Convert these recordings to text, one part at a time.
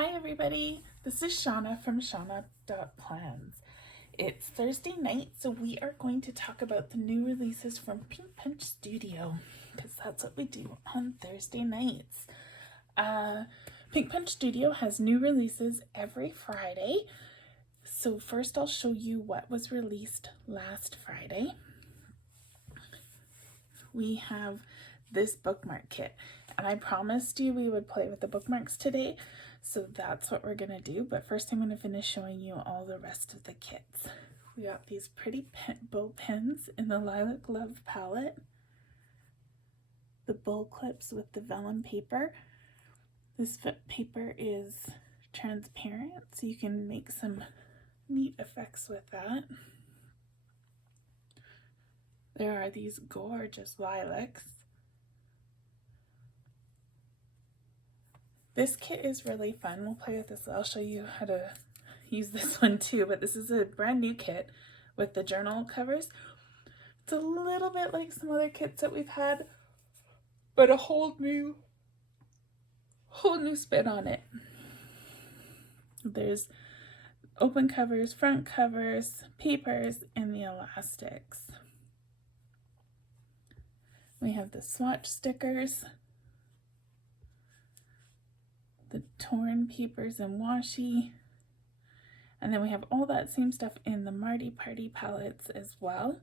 Hi everybody, this is Shauna from Shauna.plans. It's Thursday night, so we are going to talk about the new releases from Pink Punch Studio, because that's what we do on Thursday nights. Pink Punch Studio has new releases every Friday. So first I'll show you what was released last Friday. We have this bookmark kit, and I promised you we would play with the bookmarks today, so that's what we're gonna do. But first I'm gonna finish showing you all the rest of the kits. We got these pretty bow pens in the Lilac Love palette, the bowl clips with the vellum paper. This paper is transparent, so you can make some neat effects with that. There are these gorgeous lilacs. This kit is really fun. We'll play with this. I'll show you how to use this one too, but this is a brand new kit with the journal covers. It's a little bit like some other kits that we've had, but a whole new spin on it. There's open covers, front covers, papers, and the elastics. We have the swatch stickers, the torn papers and washi, and then we have all that same stuff in the Marty Party palettes as well.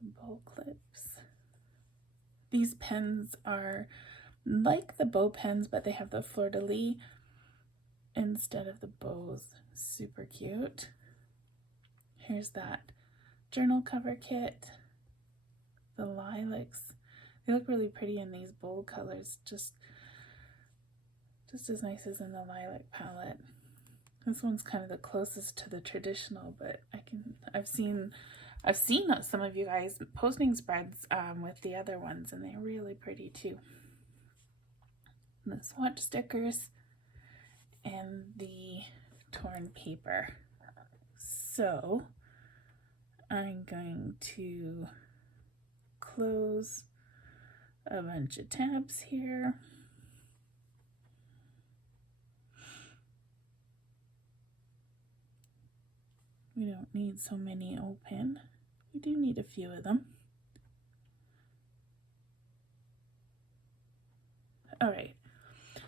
Bow clips. These pens are like the bow pens, but they have the fleur-de-lis instead of the bows. Super cute. Here's that journal cover kit. The lilacs. They look really pretty in these bold colors, just as nice as in the lilac palette. This one's kind of the closest to the traditional, but I've seen some of you guys posting spreads with the other ones, and they're really pretty too. And the swatch stickers and the torn paper. So I'm going to close a bunch of tabs here. We don't need so many open. We do need a few of them. All right,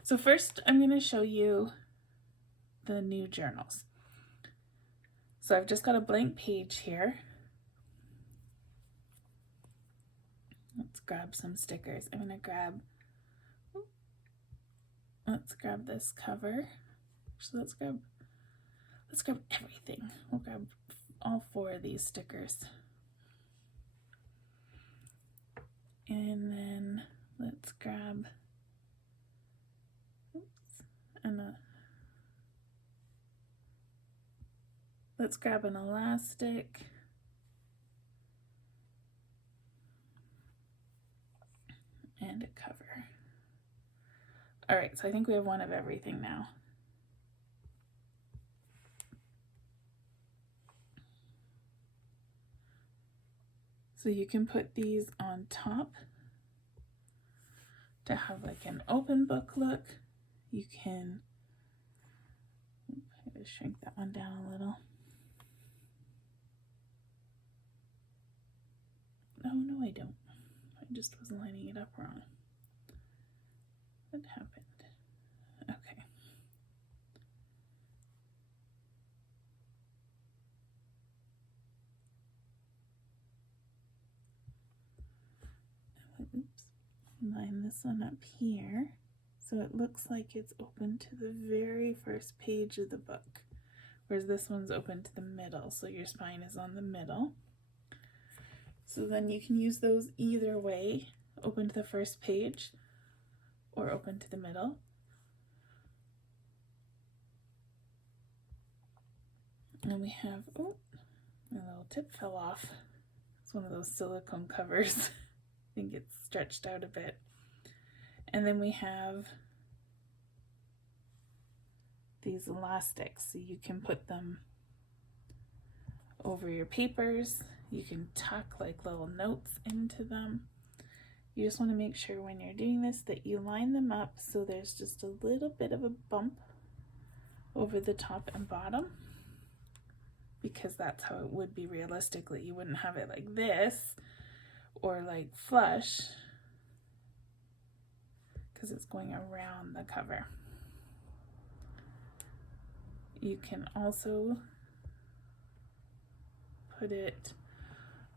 so first I'm going to show you the new journals. So I've just got a blank page here. Let's grab some stickers. I'm going to let's grab this cover. So let's grab everything. We'll grab all 4 of these stickers. And then let's grab let's grab an elastic. And a cover. All right, so I think we have one of everything now. So you can put these on top to have like an open book look. You can, I gotta shrink that one down a little. Oh, no, I don't. I just was lining it up wrong. What happened? Okay. Oops. Line this one up here so it looks like it's open to the very first page of the book, whereas this one's open to the middle, so your spine is on the middle. So then you can use those either way, open to the first page or open to the middle. And we have, oh, my little tip fell off. It's one of those silicone covers. I think it's stretched out a bit. And then we have these elastics, so you can put them over your papers. You can tuck like little notes into them. You just want to make sure when you're doing this that you line them up so there's just a little bit of a bump over the top and bottom, because that's how it would be realistically. You wouldn't have it like this or like flush, because it's going around the cover. You can also put it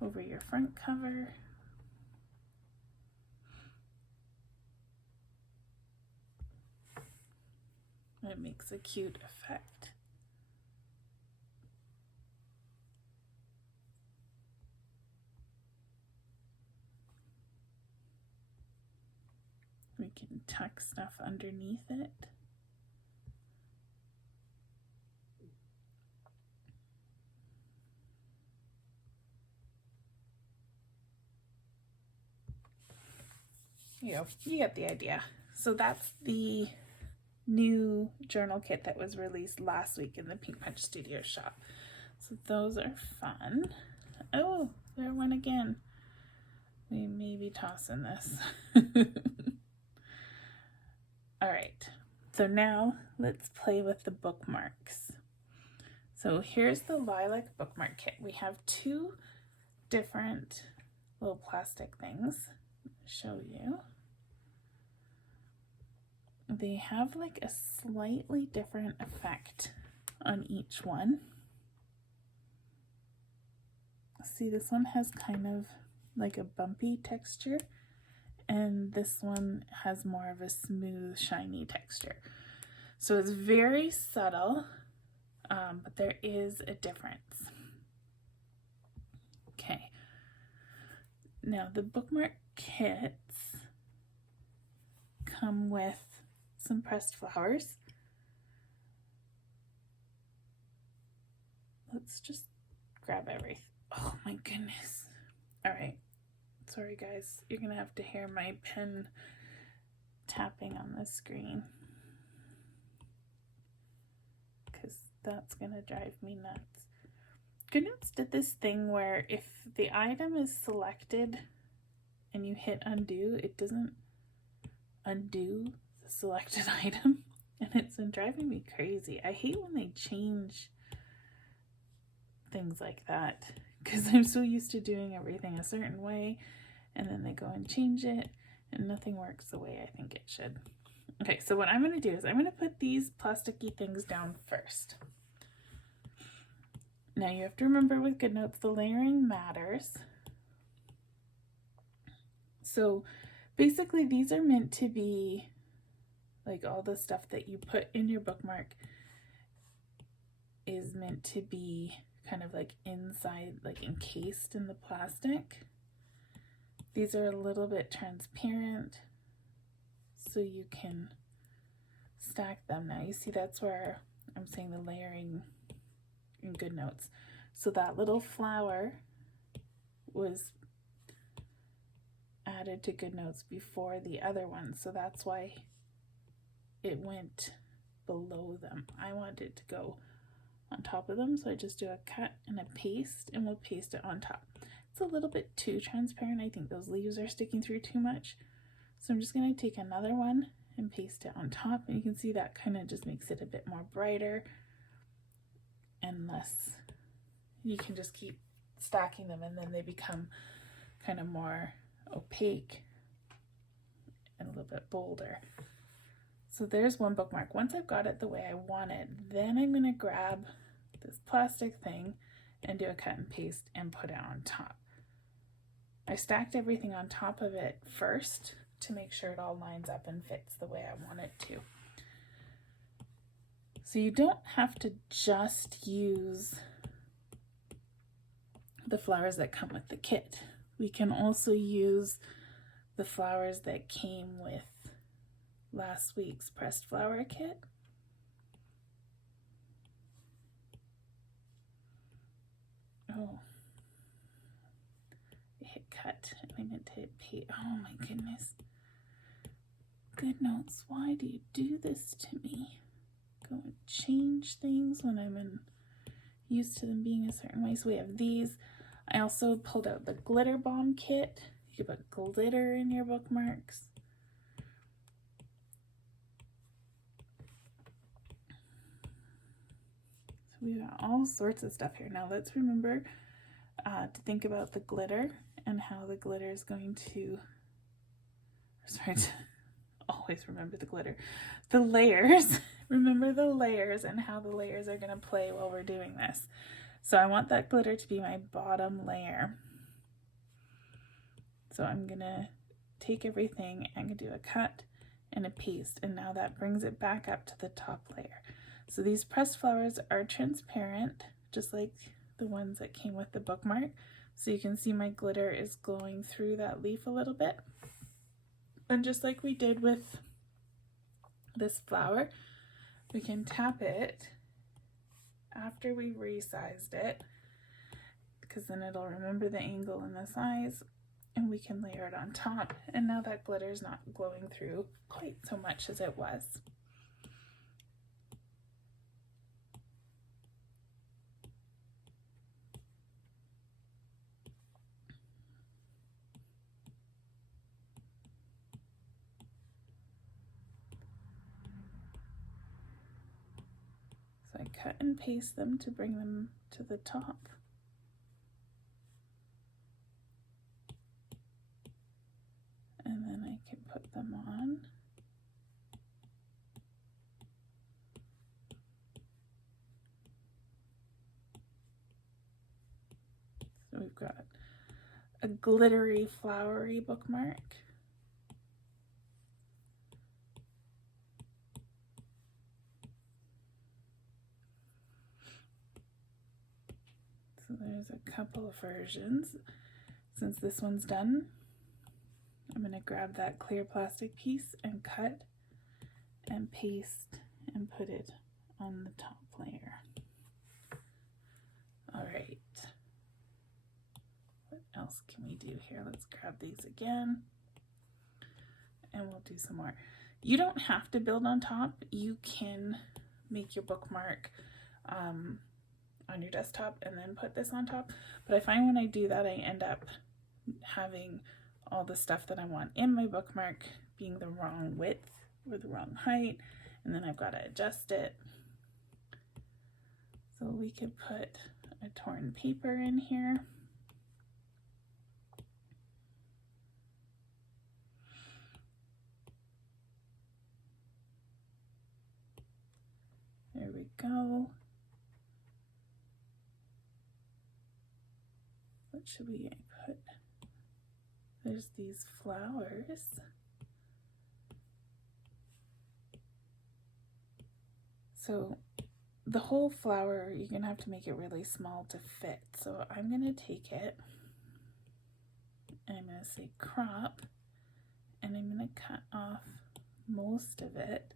over your front cover. It makes a cute effect. We can tuck stuff underneath it. You get the idea. So that's the new journal kit that was released last week in the Pink Punch Studio shop. So those are fun. Oh, there went again. We may be tossing this. All right, so now let's play with the bookmarks. So here's the lilac bookmark kit. We have two different little plastic things. I'll show you. They have like a slightly different effect on each one. See, this one has kind of like a bumpy texture, and this one has more of a smooth, shiny texture. So it's very subtle, but there is a difference. Okay, now the bookmark kits come with some pressed flowers. Let's just grab everything. Oh my goodness. All right. Sorry guys, you're gonna have to hear my pen tapping on the screen, because that's gonna drive me nuts. Goodnotes did this thing where if the item is selected and you hit undo, it doesn't undo the selected item, and it's been driving me crazy. I hate when they change things like that, because I'm so used to doing everything a certain way, and then they go and change it and nothing works the way I think it should. Okay, so what I'm going to do is I'm going to put these plasticky things down first. Now you have to remember with Goodnotes, the layering matters. So basically these are meant to be like all the stuff that you put in your bookmark is meant to be kind of like inside, like encased in the plastic. These are a little bit transparent, so you can stack them. Now you see that's where I'm saying the layering in Goodnotes. So that little flower was added to Goodnotes before the other one, so that's why it went below them. I want it to go on top of them, so I just do a cut and a paste, and we'll paste it on top. It's a little bit too transparent. I think those leaves are sticking through too much, so I'm just going to take another one and paste it on top, and you can see that kind of just makes it a bit more brighter and less. You can just keep stacking them, and then they become kind of more opaque and a little bit bolder. So there's one bookmark. Once I've got it the way I want it, then I'm going to grab this plastic thing and do a cut and paste and put it on top. I stacked everything on top of it first to make sure it all lines up and fits the way I want it to. So you don't have to just use the flowers that come with the kit. We can also use the flowers that came with last week's pressed flower kit. Oh, I hit cut and I meant to hit paste. Oh my goodness. Goodnotes, why do you do this to me? Go and change things when I'm used to them being a certain way. So we have these. I also pulled out the glitter bomb kit. You could put glitter in your bookmarks. So we got all sorts of stuff here. Now let's remember to think about the glitter and how the glitter is going to, sorry, to always remember the glitter. The layers, remember the layers and how the layers are going to play while we're doing this. So I want that glitter to be my bottom layer. So I'm going to take everything and do a cut and a paste, and now that brings it back up to the top layer. So these pressed flowers are transparent, just like the ones that came with the bookmark. So you can see my glitter is glowing through that leaf a little bit. And just like we did with this flower, we can tap it after we've resized it, because then it'll remember the angle and the size, and we can layer it on top. And now that glitter is not glowing through quite so much as it was. So I cut and paste them to bring them to the top. And then I can put them on. So we've got a glittery, flowery bookmark. So there's a couple of versions. Since this one's done, I'm going to grab that clear plastic piece and cut and paste and put it on the top layer. All right. What else can we do here? Let's grab these again and we'll do some more. You don't have to build on top. You can make your bookmark on your desktop and then put this on top. But I find when I do that, I end up having all the stuff that I want in my bookmark being the wrong width or the wrong height, and then I've got to adjust it. So we could put a torn paper in here. There we go. What should we put? There's these flowers. So the whole flower, you're gonna have to make it really small to fit. So I'm gonna take it and I'm gonna say crop, and I'm gonna cut off most of it.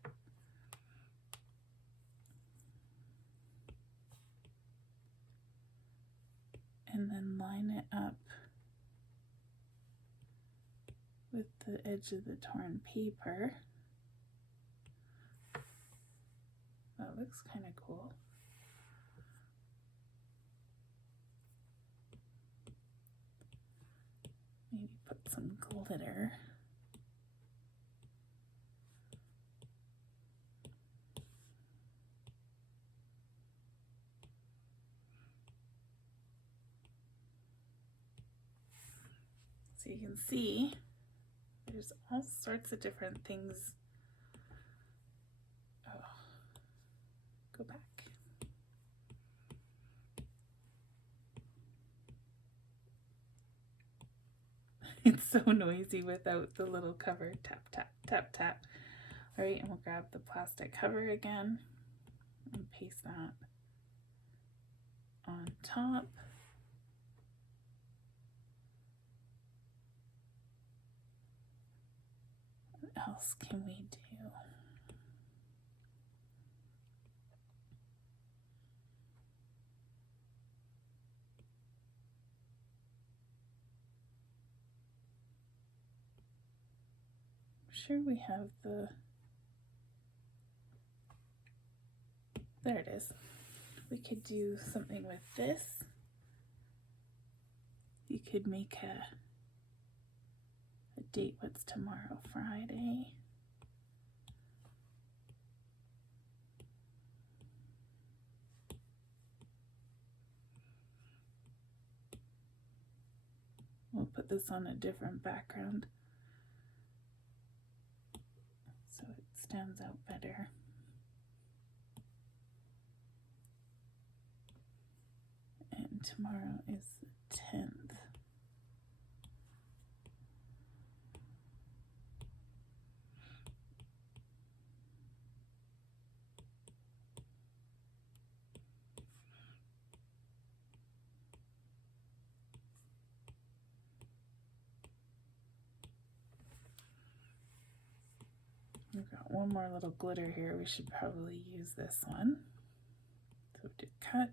And then line it up with the edge of the torn paper. That looks kind of cool. Maybe put some glitter. So you can see there's all sorts of different things. Oh, go back. It's so noisy without the little cover. Tap, tap, tap, tap. All right, and we'll grab the plastic cover again and paste that on top. What else can we do? I'm sure we have the, there it is. We could do something with this. You could make date. What's tomorrow? Friday. We'll put this on a different background so it stands out better. And tomorrow is the 10th. We've got one more little glitter here. We should probably use this one. So to cut,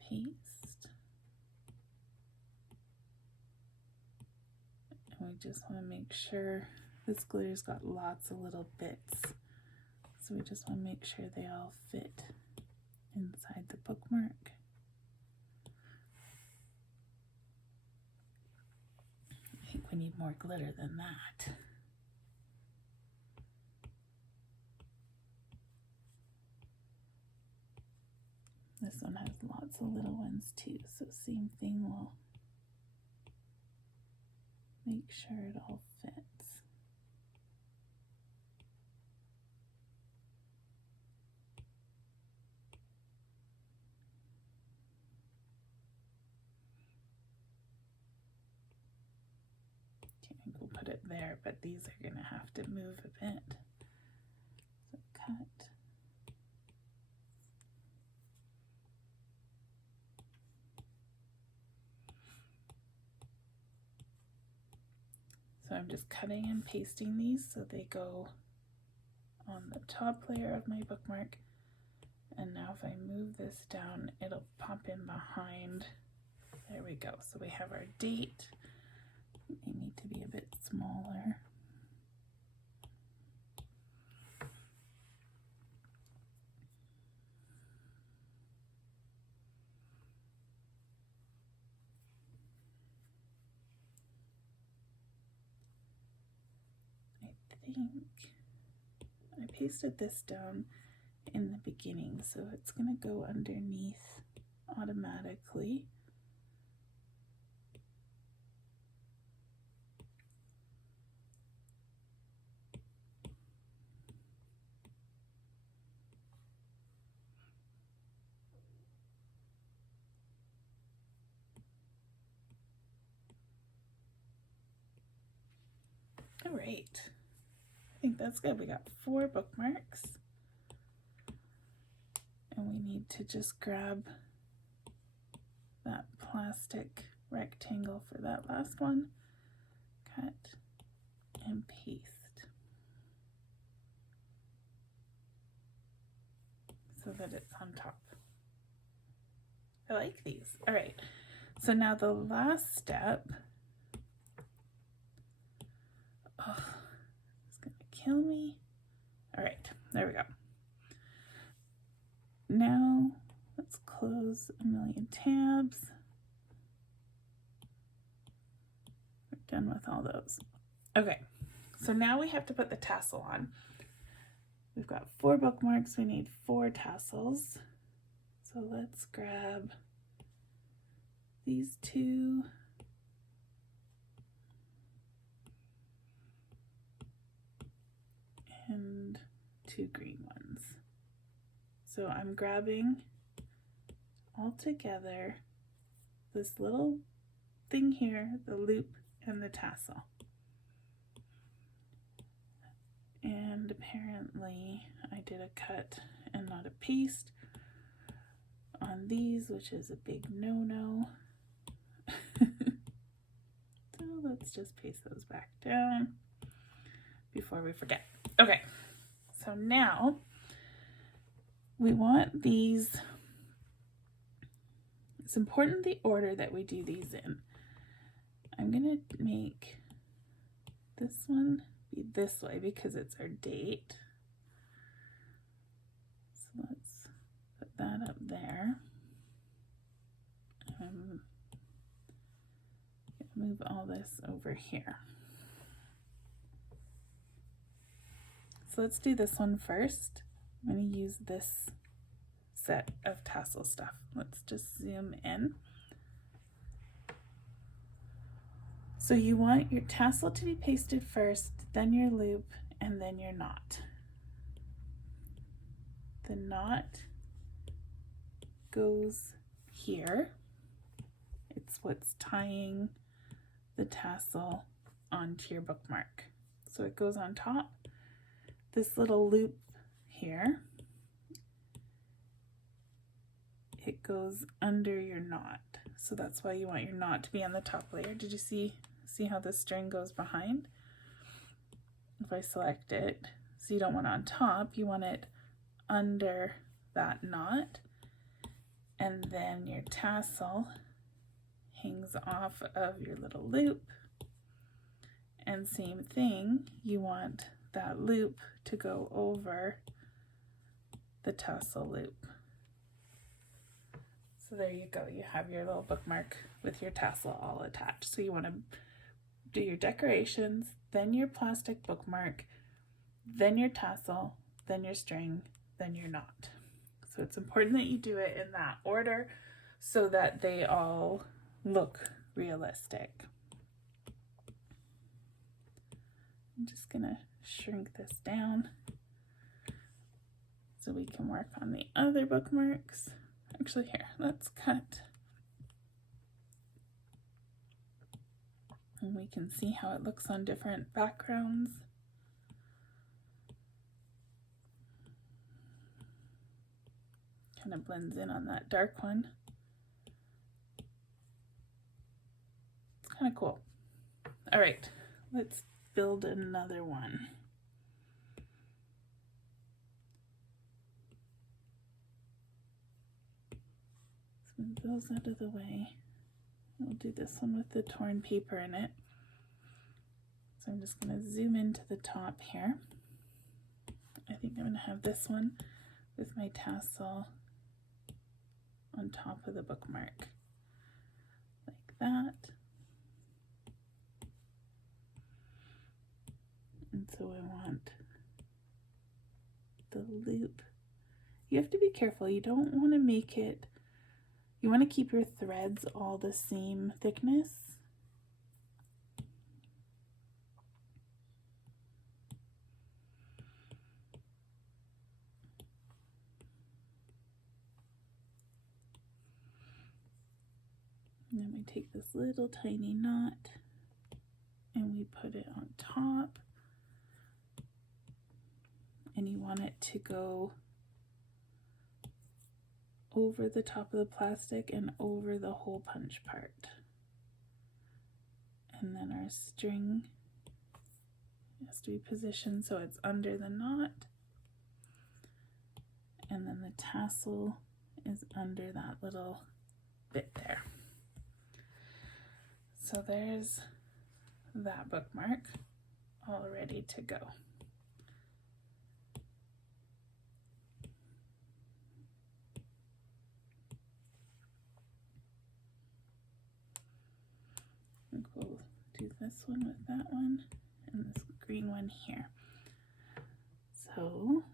paste, and we just want to make sure this glitter's got lots of little bits. So we just want to make sure they all fit inside the bookmark. I think we need more glitter than that. This one has lots of little ones too, so same thing, we'll make sure it all fits. Okay, I think we'll put it there, but these are going to have to move a bit. So cut. So I'm just cutting and pasting these so they go on the top layer of my bookmark. And now if I move this down, it'll pop in behind. There we go. So we have our date. They need to be a bit smaller. I think I pasted this down in the beginning, so it's going to go underneath automatically. All right. I think that's good. We got 4 bookmarks. And we need to just grab that plastic rectangle for that last one, cut and paste so that it's on top. I like these. All right. So now the last step, oh, it's gonna kill me. All right, there we go. Now let's close a million tabs. We're done with all those. Okay, so now we have to put the tassel on. We've got 4 bookmarks, we need 4 tassels. So let's grab these 2. And 2 green ones. So I'm grabbing all together this little thing here, the loop and the tassel. And apparently I did a cut and not a paste on these, which is a big no-no. So let's just paste those back down before we forget. Okay, so now we want these, it's important the order that we do these in. I'm gonna make this one be this way because it's our date. So let's put that up there. Move all this over here. So let's do this one first. I'm going to use this set of tassel stuff. Let's just zoom in. So you want your tassel to be pasted first, then your loop, and then your knot. The knot goes here. It's what's tying the tassel onto your bookmark. So it goes on top. This little loop here, it goes under your knot. So that's why you want your knot to be on the top layer. Did you see how the string goes behind? If I select it, so you don't want it on top, you want it under that knot, and then your tassel hangs off of your little loop, and same thing, you want that loop to go over the tassel loop. So there you go, you have your little bookmark with your tassel all attached. So you want to do your decorations, then your plastic bookmark, then your tassel, then your string, then your knot. So it's important that you do it in that order so that they all look realistic. I'm just gonna shrink this down so we can work on the other bookmarks. Actually, here, let's cut. And we can see how it looks on different backgrounds. Kind of blends in on that dark one. It's kind of cool. All right, let's build another one. Let's move those out of the way. We'll do this one with the torn paper in it. So I'm just going to zoom into the top here. I think I'm going to have this one with my tassel on top of the bookmark, like that. And so I want the loop. You have to be careful. You don't want to make it, you want to keep your threads all the same thickness. And then we take this little tiny knot and we put it on top. And you want it to go over the top of the plastic and over the hole punch part. And then our string has to be positioned so it's under the knot. And then the tassel is under that little bit there. So there's that bookmark all ready to go. We'll do this one with that one and this green one here. So,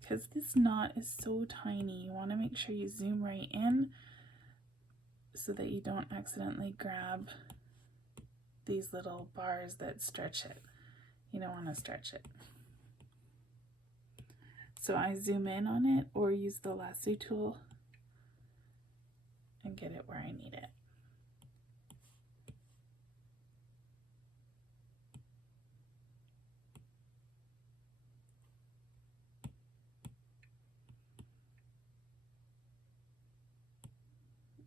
because this knot is so tiny, you want to make sure you zoom right in so that you don't accidentally grab these little bars that stretch it. You don't want to stretch it. So I zoom in on it or use the lasso tool and get it where I need it.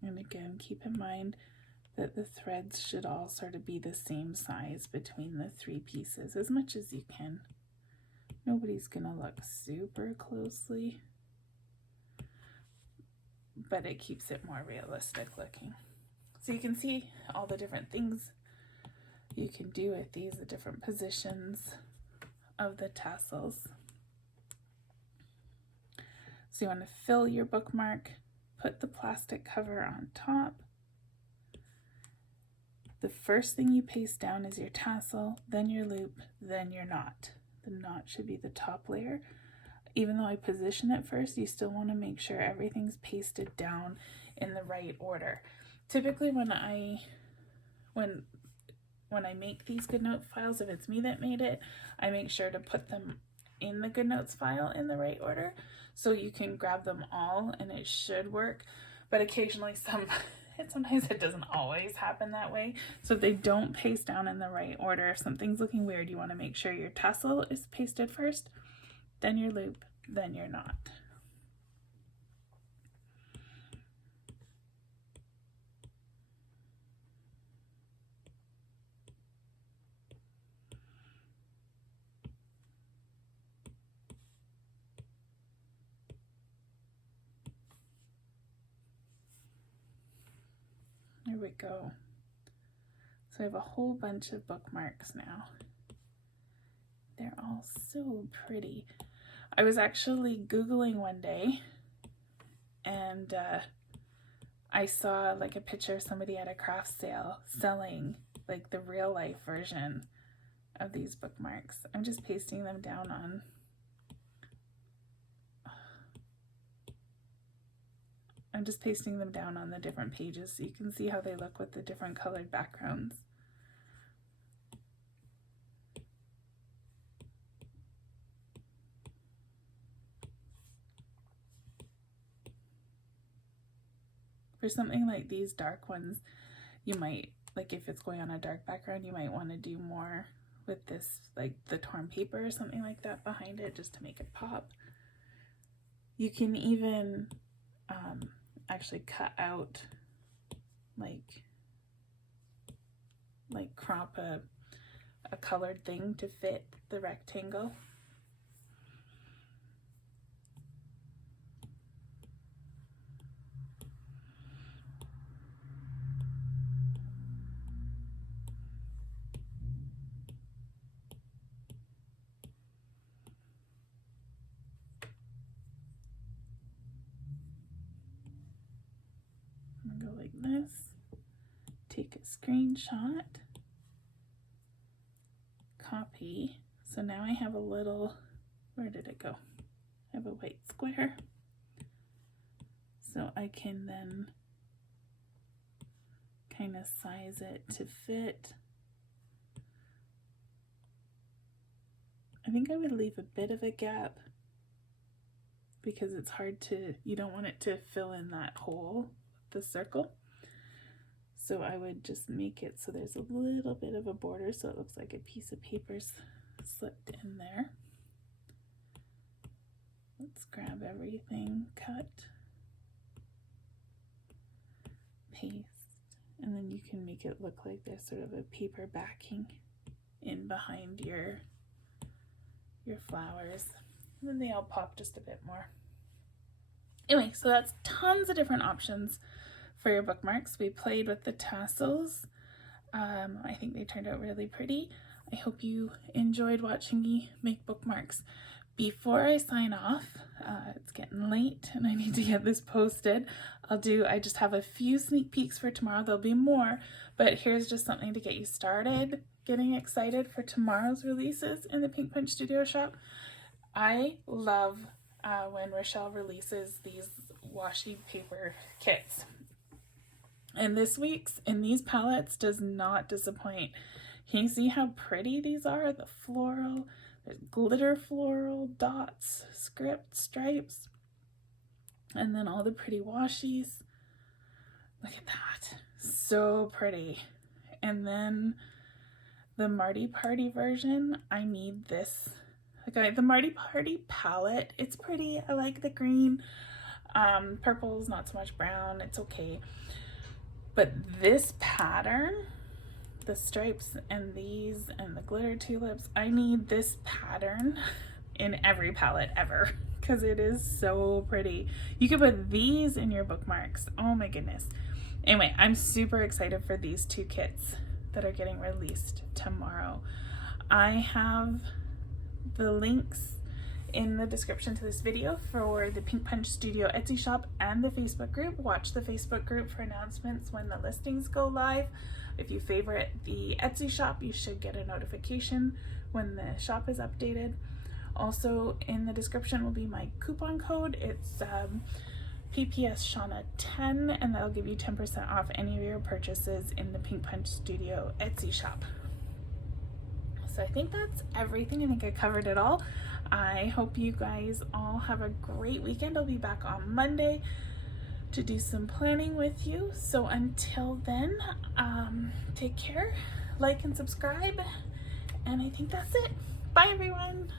And again, keep in mind that the threads should all sort of be the same size between the three pieces as much as you can. Nobody's gonna look super closely, but it keeps it more realistic looking. So you can see all the different things you can do with these, the different positions of the tassels. So you want to fill your bookmark, put the plastic cover on top, The first thing you paste down is your tassel, then your loop, then your knot. The knot should be the top layer. Even though I position it first, you still want to make sure everything's pasted down in the right order. Typically when I make these GoodNotes files, if it's me that made it, I make sure to put them in the GoodNotes file in the right order so you can grab them all and it should work. But occasionally sometimes it doesn't always happen that way. So if they don't paste down in the right order, if something's looking weird, you want to make sure your tassel is pasted first, then your loop, then your knot. There we go. So I have a whole bunch of bookmarks now. They're all so pretty. I was actually Googling one day and I saw like a picture of somebody at a craft sale selling like the real life version of these bookmarks. I'm just pasting them down on the different pages so you can see how they look with the different colored backgrounds. For something like these dark ones, you might, like if it's going on a dark background, you might want to do more with this, like the torn paper or something like that behind it just to make it pop. You can even actually cut out, like crop a colored thing to fit the rectangle. I'm gonna go like this, take a screenshot, copy. So now I have a little, where did it go? I have a white square. So I can then kind of size it to fit. I think I would leave a bit of a gap because it's hard to, you don't want it to fill in that hole, the circle. So I would just make it so there's a little bit of a border so it looks like a piece of paper's slipped in there. Let's grab everything, cut, paste, and then you can make it look like there's sort of a paper backing in behind your flowers. And then they all pop just a bit more. Anyway, so that's tons of different options for your bookmarks. We played with the tassels. I think they turned out really pretty. I hope you enjoyed watching me make bookmarks. Before I sign off, it's getting late and I need to get this posted. I just have a few sneak peeks for tomorrow. There'll be more, but here's just something to get you started, getting excited for tomorrow's releases in the Pink Punch Studio Shop. I love when Rochelle releases these washi paper kits. And this week's in these palettes does not disappoint. Can you see how pretty these are? The floral, there's glitter floral, dots, script, stripes, and then all the pretty washies. Look at that, so pretty. And then the Marty Party version, I need this. Okay, the Marty Party palette, it's pretty. I like the green. Purple's not so much brown, it's okay. But this pattern, the stripes and these and the glitter tulips, I need this pattern in every palette ever because it is so pretty. You could put these in your bookmarks. Oh my goodness. Anyway, I'm super excited for these two kits that are getting released tomorrow. I have the links in the description to this video for the Pink Punch Studio Etsy shop and the Facebook group. Watch the Facebook group for announcements when the listings go live. If you favorite the Etsy shop, you should get a notification when the shop is updated. Also in the description will be my coupon code. It's PPS Shauna 10, and that'll give you 10% off any of your purchases in the Pink Punch Studio Etsy shop. So I think that's everything. I think I covered it all. I hope you guys all have a great weekend. I'll be back on Monday to do some planning with you. So until then, take care, like and subscribe, and I think that's it. Bye everyone.